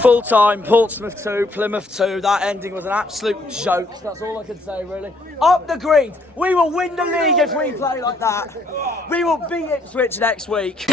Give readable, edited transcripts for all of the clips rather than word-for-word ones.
Full time, Portsmouth 2, Plymouth 2. That ending was an absolute joke. That's all I can say, really. Up the green. We will win the league if we play like that. We will beat Ipswich next week.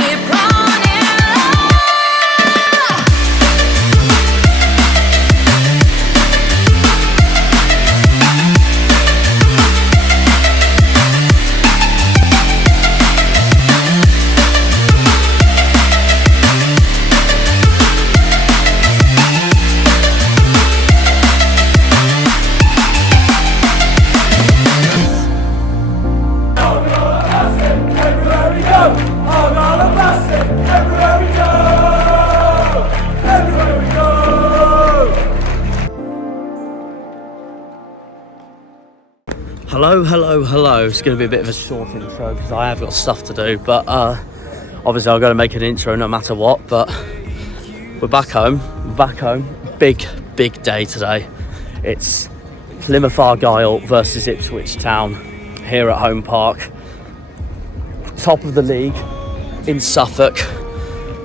Hello. It's going to be a bit of a short intro because I have got stuff to do, but obviously I've got to make an intro no matter what. But we're back home. Big day today. It's Plymouth Argyle versus Ipswich Town here at Home Park. Top of the league in Suffolk,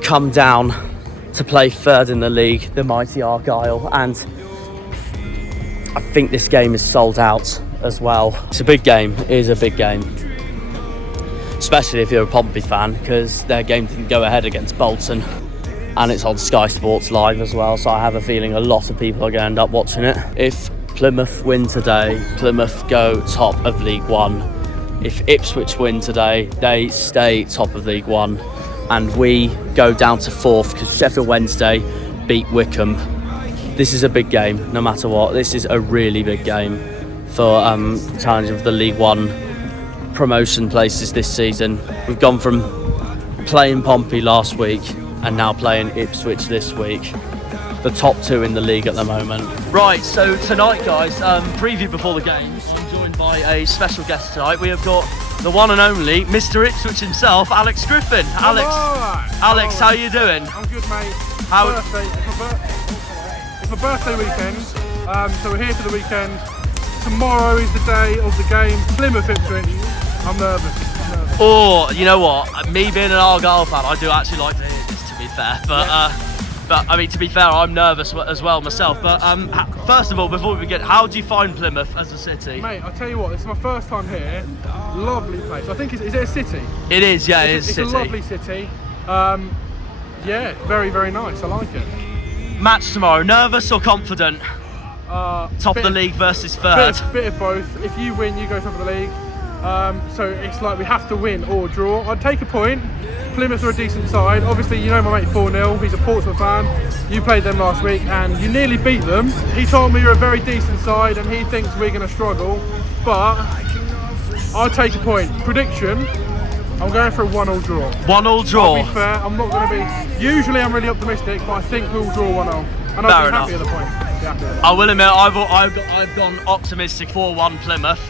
come down to play third in the league, the mighty Argyle, and I think this game is sold out as well. It's a big game. It is a big game, especially if you're a Pompey fan, because their game didn't go ahead against Bolton, and it's on Sky Sports Live as well, so I have a feeling a lot of people are going to end up watching it. If Plymouth win today, Plymouth go top of League One. If Ipswich win today, they stay top of League One, and we go down to fourth because Sheffield Wednesday beat Wickham. This is a big game no matter what. This is a really big game for challenge of the League One promotion places this season. We've gone from playing Pompey last week and now playing Ipswich this week. The top two in the league at the moment. Right, so tonight, guys, preview before the games. I'm joined by a special guest tonight. We have got the one and only Mr. Ipswich himself, Alex Griffin. Alex, how are you doing? I'm good, mate. How? It's my birthday weekend, so we're here for the weekend. Tomorrow is the day of the game. Plymouth Ipswich. I'm nervous. Oh, you know what? Me being an Argyle fan, I do actually like to hear this, to be fair. But I mean, to be fair, I'm nervous as well myself. But first of all, before we begin, how do you find Plymouth as a city? Mate, I'll tell you what, this is my first time here. Lovely place. I think, is it a city? It is, yeah, it is a city. It's a lovely city. Yeah, very, very nice. I like it. Match tomorrow, nervous or confident? Top of the league versus third. Bit of both. If you win, you go top of the league. So it's like we have to win or draw. I'd take a point. Plymouth are a decent side. Obviously, you know my mate 4-0. He's a Portsmouth fan. You played them last week and you nearly beat them. He told me you're a very decent side and he thinks we're going to struggle. But I'll take a point. Prediction, I'm going for a 1-1 draw. 1-1 draw? I'll be fair. I'm not going to be... Usually I'm really optimistic, but I think we'll draw 1-0. And I'll be happy at the point. I will admit, I've gone optimistic 4-1 Plymouth.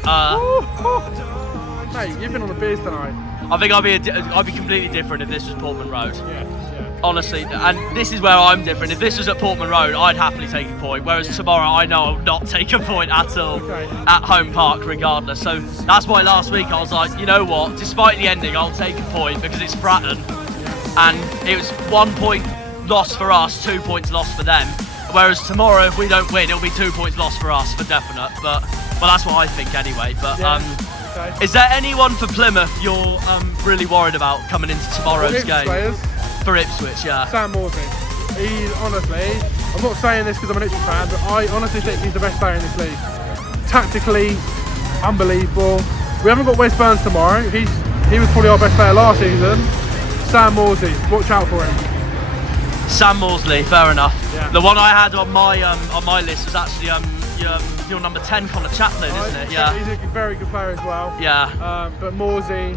Mate, you've been on the beers tonight. I think I'd be completely different if this was Portman Road. Yeah. Honestly, and this is where I'm different. If this was at Portman Road, I'd happily take a point. Whereas tomorrow, I know I'll not take a point at all at Home Park, regardless. So that's why last week I was like, you know what? Despite the ending, I'll take a point because it's Fratton, and it was 1 point loss for us, 2 points lost for them. Whereas tomorrow, if we don't win, it'll be 2 points lost for us for definite. But well, that's what I think anyway. But is there anyone for Plymouth you're really worried about coming into tomorrow's game? Players? For Ipswich, yeah. Sam Morsey. He's honestly, I'm not saying this because I'm an Ipswich fan, but I honestly think he's the best player in this league. Tactically, unbelievable. We haven't got Wes Burns tomorrow. He was probably our best player last season. Sam Morsey, watch out for him. Sam Morsley, fair enough. Yeah. The one I had on my list was actually your number 10, Connor Chaplin, isn't it? Yeah. He's a very good player as well. Yeah. But Morsey,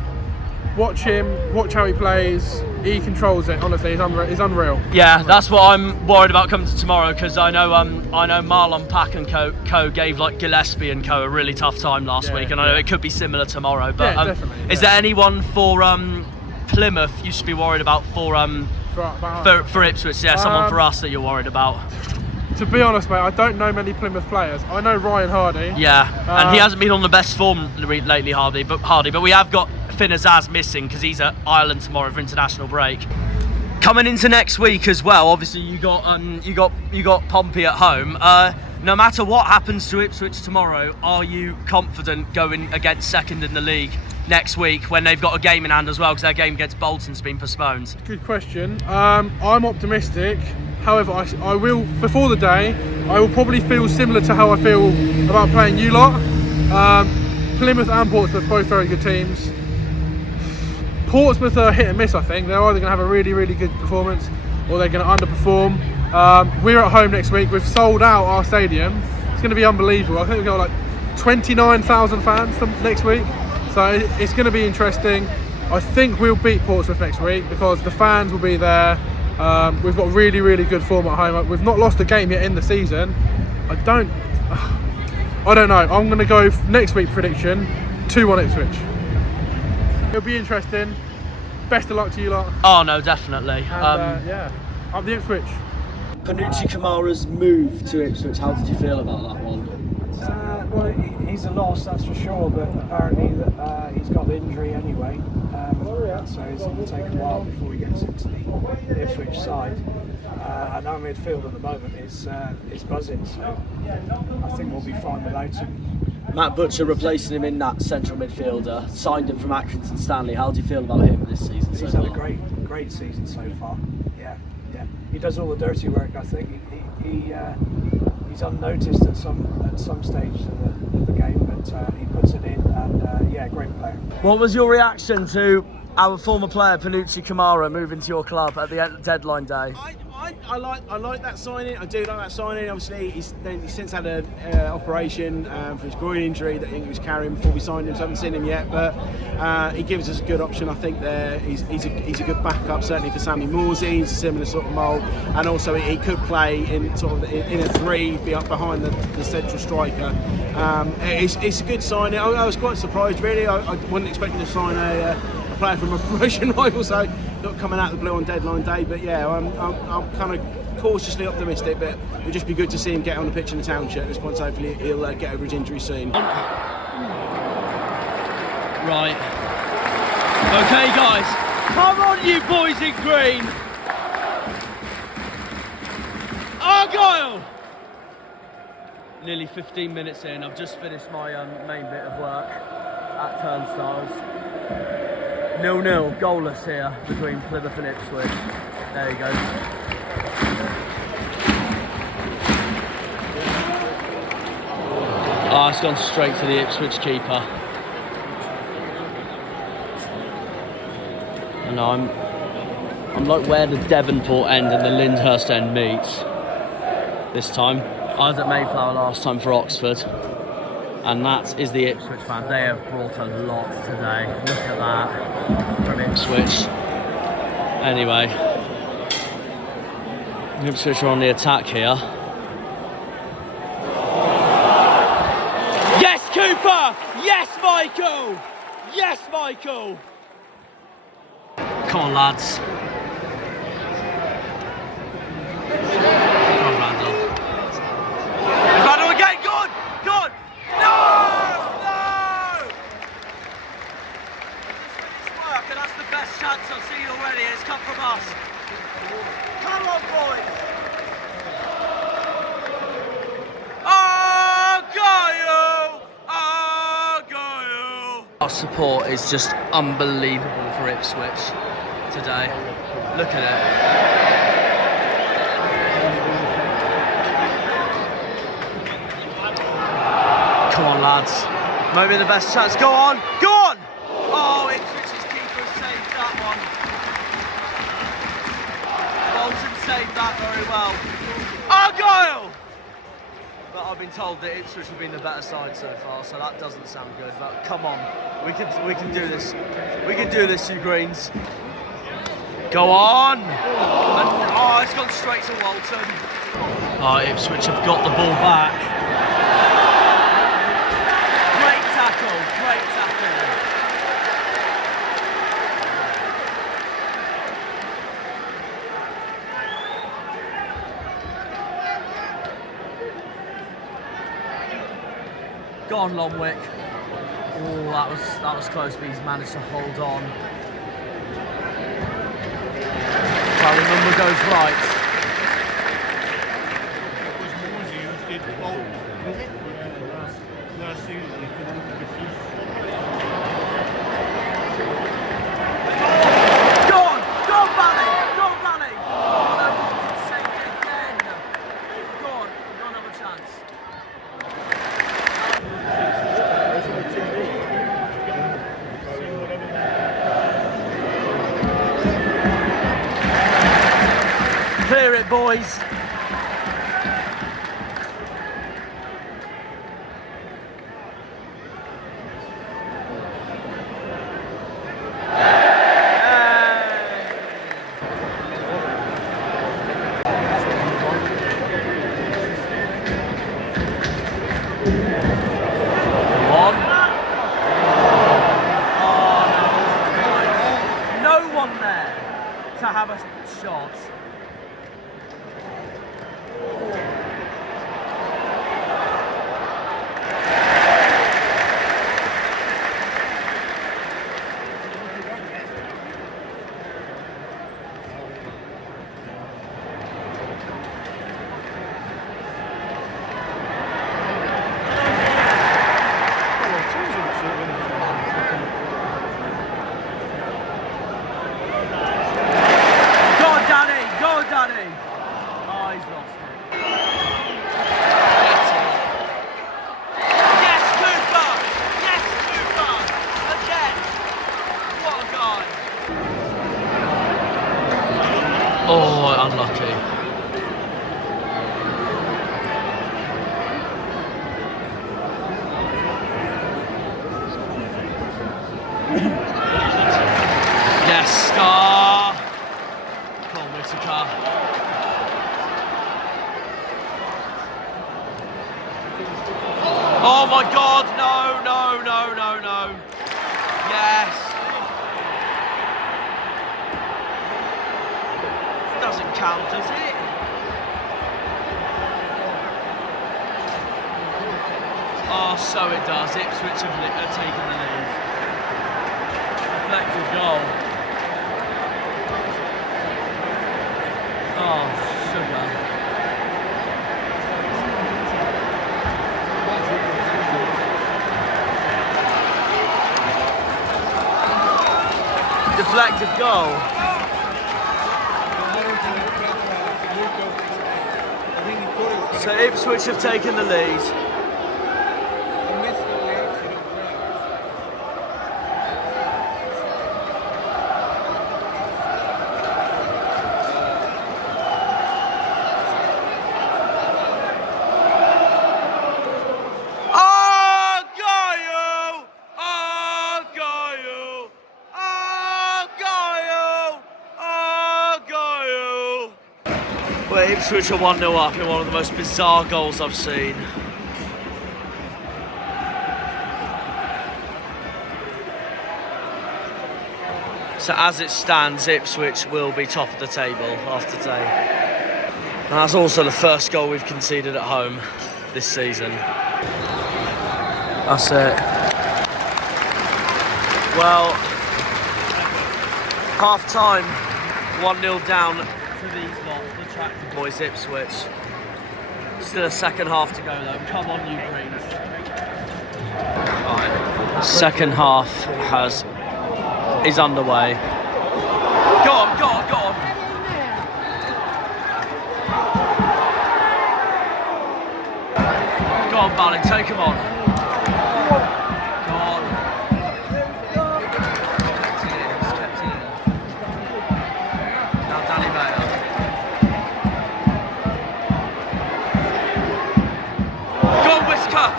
watch him, watch how he plays. He controls it. Honestly, he's unreal. Yeah, that's what I'm worried about coming to tomorrow, because I know Marlon Pack and co gave like Gillespie and co a really tough time last week, and I know it could be similar tomorrow. But definitely. Is there anyone for Plymouth you should be worried about for Ipswich? Yeah, someone for us that you're worried about. To be honest, mate, I don't know many Plymouth players. I know Ryan Hardy. Yeah, and he hasn't been on the best form lately, Hardy. But we have got Finn Azaz missing because he's at Ireland tomorrow for international break. Coming into next week as well, obviously you got Pompey at home. No matter what happens to Ipswich tomorrow, are you confident going against second in the league next week when they've got a game in hand as well, because their game against Bolton's been postponed? Good question. I'm optimistic. However, I will, before the day, I will probably feel similar to how I feel about playing you lot. Plymouth and Portsmouth, both very good teams. Portsmouth are hit and miss, I think. They're either going to have a really, really good performance or they're going to underperform. We're at home next week. We've sold out our stadium. It's going to be unbelievable. I think we've got like 29,000 fans next week. So it's going to be interesting. I think we'll beat Portsmouth next week because the fans will be there. We've got really, really good form at home. We've not lost a game yet in the season. I don't know. I'm going to go next week prediction 2-1 Ipswich. It'll be interesting. Best of luck to you lot. Oh no, definitely. And, yeah, up the Ipswich. Panucci Kamara's move to Ipswich, how did you feel about that one? Well, he's a loss, that's for sure, but apparently he's got the injury anyway, so it's going to take a while before he gets into the Ipswich side. And our midfield at the moment is buzzing, so I think we'll be fine without him. Matt Butcher replacing him in that central midfielder, signed him from Accrington Stanley. How do you feel about him this season? He's had a great season so far. Yeah. He does all the dirty work. I think he's unnoticed at some stage of the game, but he puts it in, and yeah, great player. What was your reaction to our former player Panucci Kamara moving to your club at the deadline day? I like that signing. I do like that signing. Obviously, he's since had an operation for his groin injury that he was carrying before we signed him. So I haven't seen him yet, but he gives us a good option. I think there he's a good backup, certainly for Sammy Morsey. He's a similar sort of mould, and also he could play in sort of in a three, be up behind the central striker. It's a good signing. I was quite surprised, really. I wasn't expecting to sign a player from a promotion rival, so not coming out of the blue on deadline day. But yeah, I'm kind of cautiously optimistic, but it would just be good to see him get on the pitch in the Town shirt at this point. So hopefully he'll get over his injury soon. Right. Okay, guys, come on, you boys in green. Argyle! Nearly 15 minutes in. I've just finished my main bit of work at Turnstiles. 0-0, goalless here between Plymouth and Ipswich. There you go. Oh, it's gone straight to the Ipswich keeper. And I'm like where the Devonport end and the Lyndhurst end meets this time. I was at Mayflower last time for Oxford. And that is the Ipswich fans. They have brought a lot today. Look at that from Ipswich. Anyway, Ipswich are on the attack here. Yes, Cooper! Yes, Michael! Yes, Michael! Come on, lads. Come on, Randall. Randall again, good! Good! No! No! Work, and that's the best chance I've seen already. It's come from us. Come on, boys! Argyle! Argyle! Our support is just unbelievable for Ipswich today. Look at it. Come on, lads. Maybe the best chance. Go on! Go on! Oh, Ipswich's keeper saved that one. Bolton saved that very well. Argyle! But I've been told that Ipswich have been the better side so far, so that doesn't sound good. But come on, we can do this. We can do this, you Greens. Go on! And, oh, it's gone straight to Walton. Oh, Ipswich have got the ball back. Great tackle, great tackle. Go on, Longwick. Oh, that was close, but he's managed to hold on. tally number goes right. Clear it, boys. To have a shot. Oh, unlucky. Yes, star. Come on, Whittaker. Oh my God, no, no, no, no, no. Yes. Doesn't count, does it? Oh, so it does. Ipswich have taken the lead. Deflected goal. Oh, sugar. Deflected goal. So Ipswich have taken the lead. Well, Ipswich are 1-0 up in one of the most bizarre goals I've seen. So as it stands, Ipswich will be top of the table after today. And that's also the first goal we've conceded at home this season. That's it. Well, half time, 1-0 down to these lot, the tractor boys, Ipswich. Still a second half to go though. Come on, you Greens. Right. Second half is underway. Go on, go on, go on. Go on, Balling, take him on. Go on. Kept in. Now Danny Mayer. Go on, Whittaker.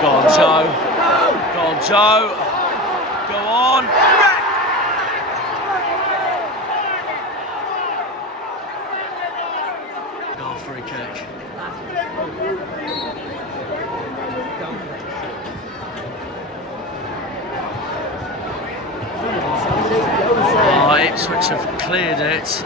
Go on, Joe. Go on, Joe. Go on. Goal, free kick. Ipswich have cleared it.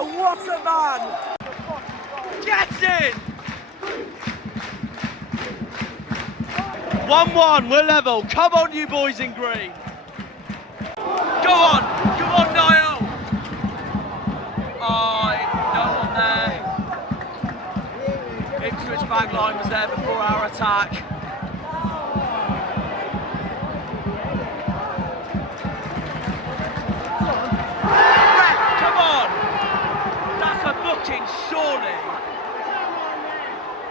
What a man! Get in! 1-1, we're level. Come on, you boys in green. Go on, Niall. Oh, no one there. Ipswich back line was there before our attack. Surely.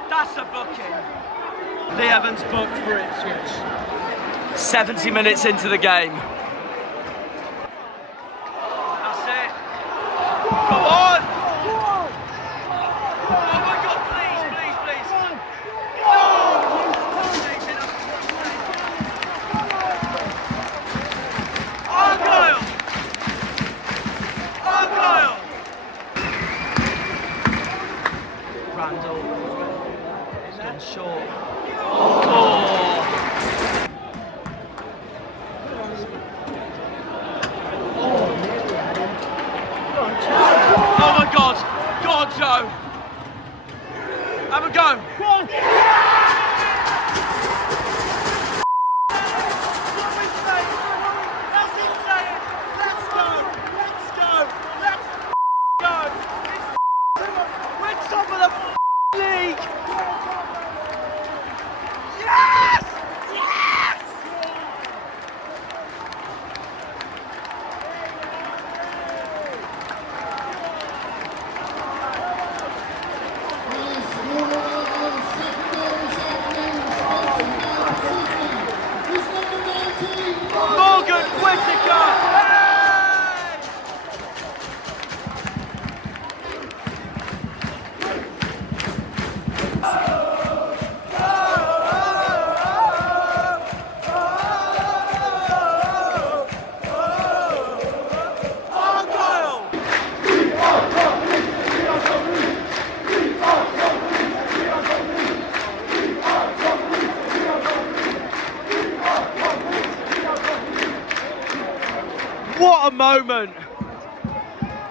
That's a booking. Lee Evans booked for Ipswich. 70 minutes into the game. That's it. Come on! Oh my God, please. Argyle! Randall, he's gone short. Oh my God, Joe. Have a go. That's insane. Let's go. We're top of the league. Yes! Morgan Whittaker! What a moment!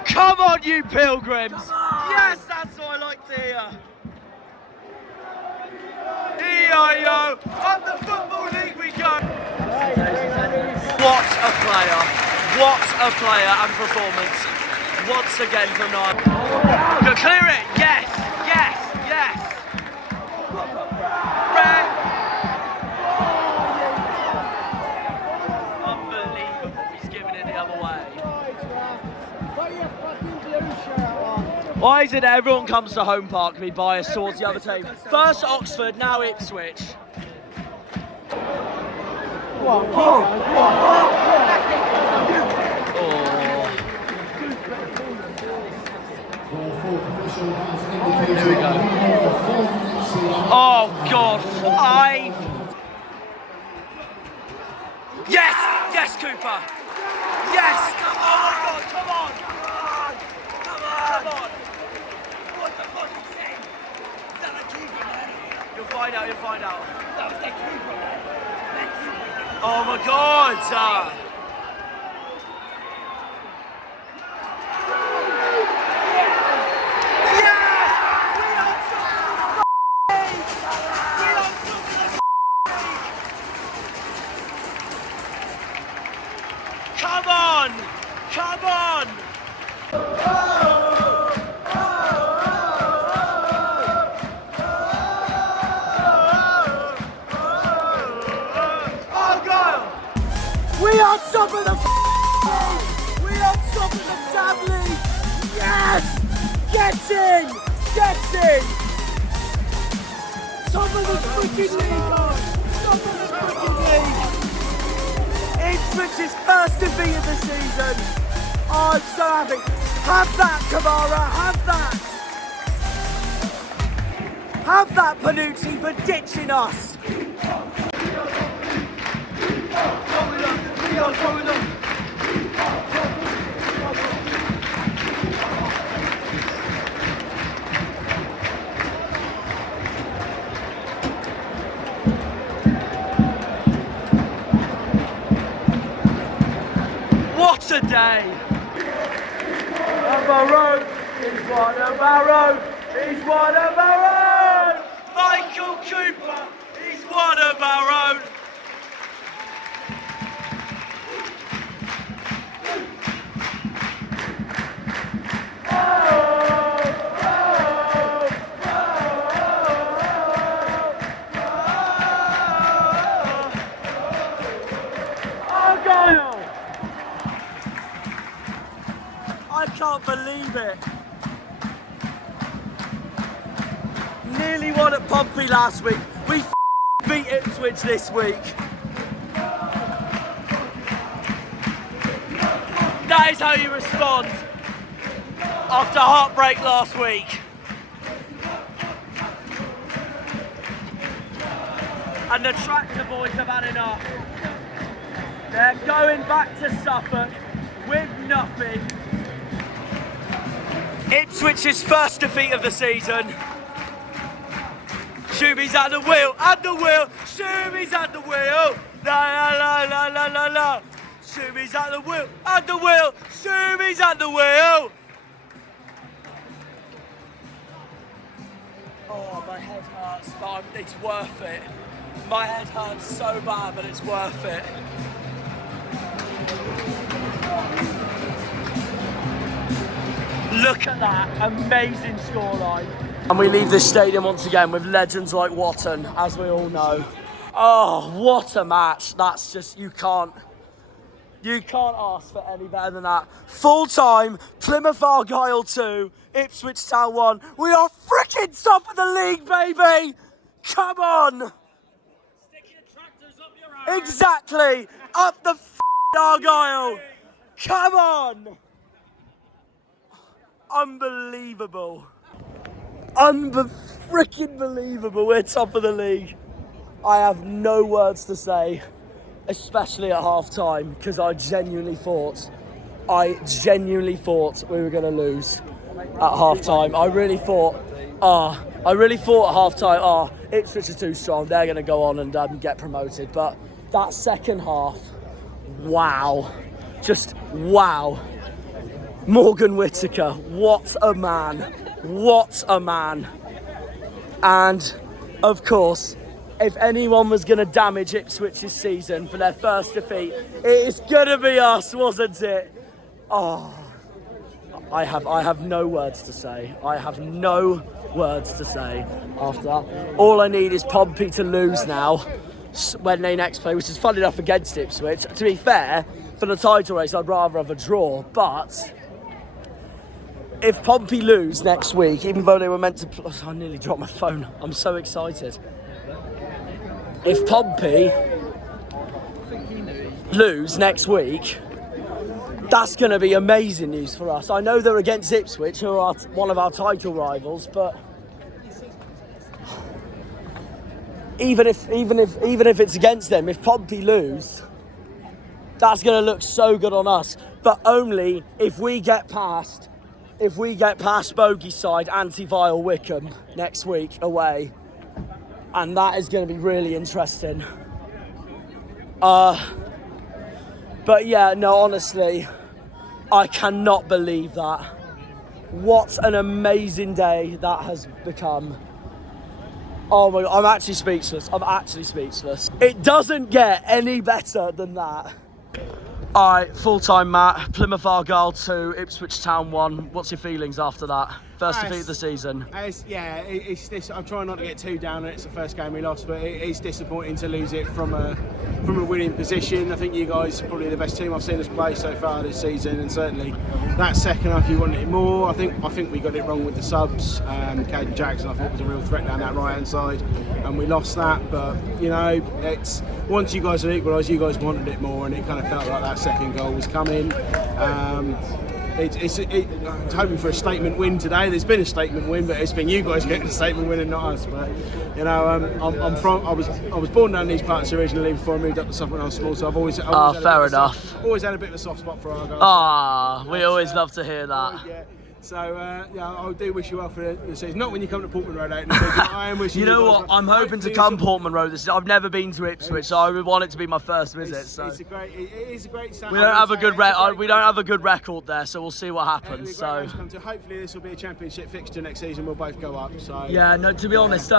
Come on, you Pilgrims! Yes, that's what I like to hear. E-I-O, up the Football League we go! What a player! What a player and performance! Once again from Niall. Go clear it! Yes! Red! Why is it that everyone comes to Home Park and be biased towards the other team? First Oxford, now Ipswich. Here we go. Oh God, 5. Yes, Cooper. Yes. Oh my God, come on. What the fuck is he saying? Is that a Cooper, man? You'll find out. That was the Cooper, man. Oh my God. on! Come on! Argyle! We are top of the league! We are top of the damn league! Yes! Get in! Get in! Top of the freaking league, guys! Top of the freaking league! Ipswich's first defeat of the season! Oh, I'm so happy! Have that, Kamara! Have that! Have that, Panucci, for ditching us! What a day! Barrow! He's one of Barrow! He's one of our own! Michael Cooper! He's one of our own! Argyle! I can't believe it. Nearly won at Pompey last week. We beat Ipswich this week. That is how you respond after heartbreak last week. And the tractor boys have had enough. They're going back to Suffolk with nothing. Ipswich's first defeat of the season. Shuby's at the wheel, Shuby's at the wheel. La la la la la la. Shuby's at the wheel, Shuby's at the wheel. Oh, my head hurts, but it's worth it. My head hurts so bad, but it's worth it. Look at that amazing scoreline. And we leave this stadium once again with legends like Watton, as we all know. Oh, what a match. That's just, you can't ask for any better than that. Full time, Plymouth Argyle 2, Ipswich Town 1. We are freaking top of the league, baby! Come on! Stick your tractors up your ass. Exactly! Up the Argyle! Come on! Unbelievable. Freaking believable. We're top of the league. I have no words to say, especially at half time, because I genuinely thought we were going to lose at half time. I really thought at half time, Ipswich are too strong, they're going to go on and get promoted. But that second half, wow. Just wow. Morgan Whittaker, what a man. What a man. And, of course, if anyone was going to damage Ipswich's season for their first defeat, it is going to be us, wasn't it? Oh, I have no words to say. I have no words to say after that. All I need is Pompey to lose now when they next play, which is fun enough against Ipswich. To be fair, for the title race, I'd rather have a draw, but if Pompey lose next week, even though they were meant to... I nearly dropped my phone. I'm so excited. If Pompey lose next week, that's going to be amazing news for us. I know they're against Ipswich, who are one of our title rivals, but even if it's against them, if Pompey lose, that's going to look so good on us. But only if we get past bogey side Anti-Vile Wickham next week away. And that is going to be really interesting. But yeah, no, honestly, I cannot believe that. What an amazing day that has become. Oh my God, I'm actually speechless. It doesn't get any better than that. Alright, full-time Matt, Plymouth Argyle 2, Ipswich Town 1. What's your feelings after that? First defeat of the season. It's this. I'm trying not to get too down. It's the first game we lost, but it's disappointing to lose it from a winning position. I think you guys are probably the best team I've seen us play so far this season, and certainly that second half you wanted it more. I think we got it wrong with the subs. Caden Jackson I thought was a real threat down that right hand side, and we lost that. But you know, it's once you guys are equalised, you guys wanted it more, and it kind of felt like that second goal was coming. I'm hoping for a statement win today. There's been a statement win, but it's been you guys getting a statement win and not us. But you know, I was born down these parts originally before I moved up to Suffolk when I was small. So I've always always had a bit of a soft spot for Argyle. We always love to hear that. Yeah. So I do wish you well for the season. Not when you come to Portman Road out in the season. I am wishing you know what? I'm hoping to come Portman Road this season. I've never been to Ipswich, so I would want it to be my first visit. It is a great Saturday. We don't have a good record there, so we'll see what happens. So hopefully this will be a championship fixture next season. We'll both go up. So yeah, no. To be honest,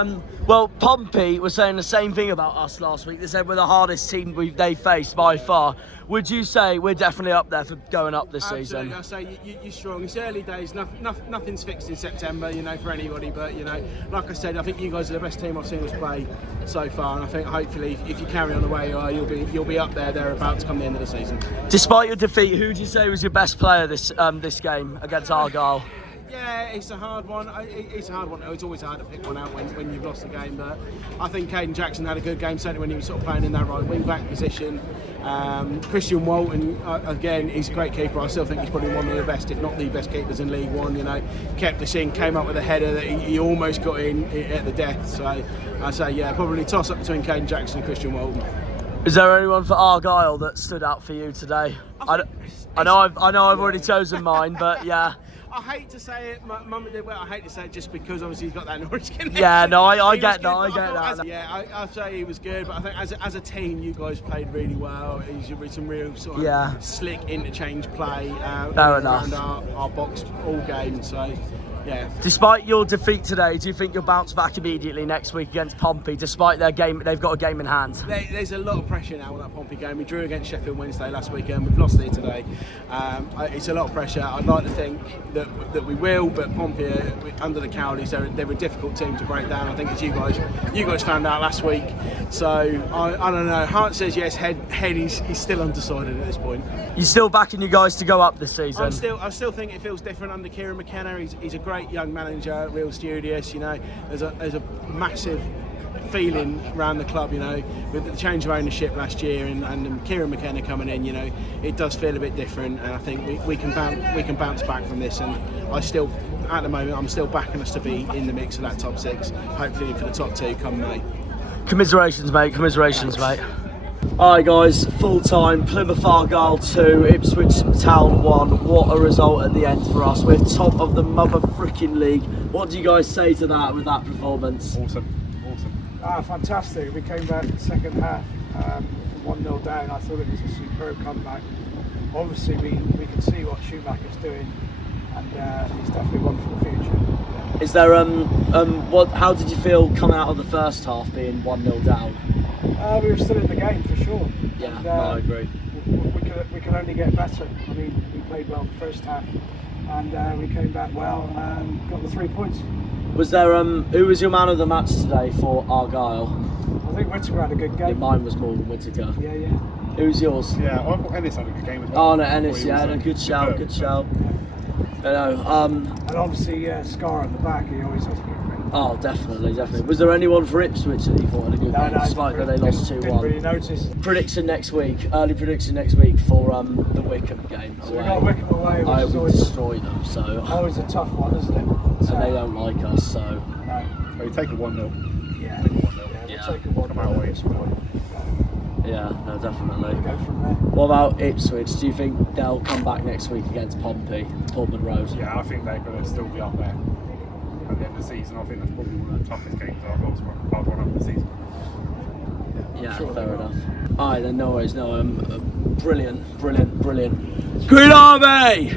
well, Pompey was saying the same thing about us last week. They said we're the hardest team they faced by far. Would you say we're definitely up there for going up this season? I say you're strong. It's early days. Nothing's fixed in September, you know, for anybody. But you know, like I said, I think you guys are the best team I've seen us play so far, and I think hopefully if you carry on the way you are, you'll be up there. They're about to come the end of the season. Despite your defeat, who do you say was your best player this game against Argyle? Yeah, it's a hard one. It's a hard one. It's always hard to pick one out when you've lost a game. But I think Caden Jackson had a good game, certainly when he was sort of playing in that right wing back position. Christian Walton, again, he's a great keeper. I still think he's probably one of the best, if not the best keepers in League One. You know, kept us in, came up with a header that he almost got in at the death. So I say, yeah, probably toss up between Caden Jackson and Christian Walton. Is there anyone for Argyle that stood out for you today? I know I've already chosen mine, but yeah. I hate to say it, Mum did well. I hate to say it just because obviously he's got that Norwich connection. Yeah, no, I get that. Yeah, I'd say he was good, but I think as a team, you guys played really well. He's with some real sort of slick interchange play around our box all game. So. Yeah. Despite your defeat today, do you think you'll bounce back immediately next week against Pompey? Despite their game, they've got a game in hand. There's a lot of pressure now on that Pompey game. We drew against Sheffield Wednesday last weekend. We've lost it today. It's a lot of pressure. I'd like to think that we will, but Pompey under the Cowleys, they're a difficult team to break down. I think as you guys found out last week. So I don't know. Heart says yes. Head he's still undecided at this point. You still backing you guys to go up this season? I still think it feels different under Kieran McKenna. He's a great young manager, real studious. You know, there's a massive feeling around the club. You know, with the change of ownership last year and Kieran McKenna coming in. You know, it does feel a bit different, and I think we can bounce back from this. And at the moment, I'm still backing us to be in the mix of that top six. Hopefully for the top two come May. Commiserations, mate. Commiserations, mate. Alright guys, full time, Plymouth Argyle 2, Ipswich Town 1. What a result at the end for us. We're top of the mother freaking league. What do you guys say to that with that performance? Awesome. Fantastic. We came back the second half from 1-0 down. I thought it was a superb comeback. Obviously we can see what Schumacher's doing, and he's definitely one for the future. Is there how did you feel coming out of the first half being 1-0 down? We were still in the game for sure. Yeah, and, I agree. We can only get better. I mean, we played well the first half, and we came back well and got the 3 points. Was there who was your man of the match today for Argyle? I think Whittaker had a good game. Yeah, mine was more than Whittaker. Yeah. Who's yours? Yeah, I thought Ennis had a good game as well. Oh no, Ennis, yeah, a good shout. I know. And obviously, Scar at the back, he always has a good game. Oh, definitely. Was there anyone for Ipswich that you thought had a good game, despite that they lost 2-1? Didn't really notice. Prediction next week, early prediction next week for the Wickham game. So we got Wickham away, which I is will always destroy them. So always a tough one, isn't it? So, and they don't like us, so. No. So you take a 1-0. Yeah. Take a 1-0. We'll take a 1-0. Come out away. Yeah, no, definitely. Go from there. What about Ipswich? Do you think they'll come back next week against Pompey, Portman Road? Yeah, I think they're going to still be up there at the end of the season. I think that's probably one of the toughest games I've run up of the season. Yeah, sure, fair enough. Alright then, no worries, no, brilliant. Green Army!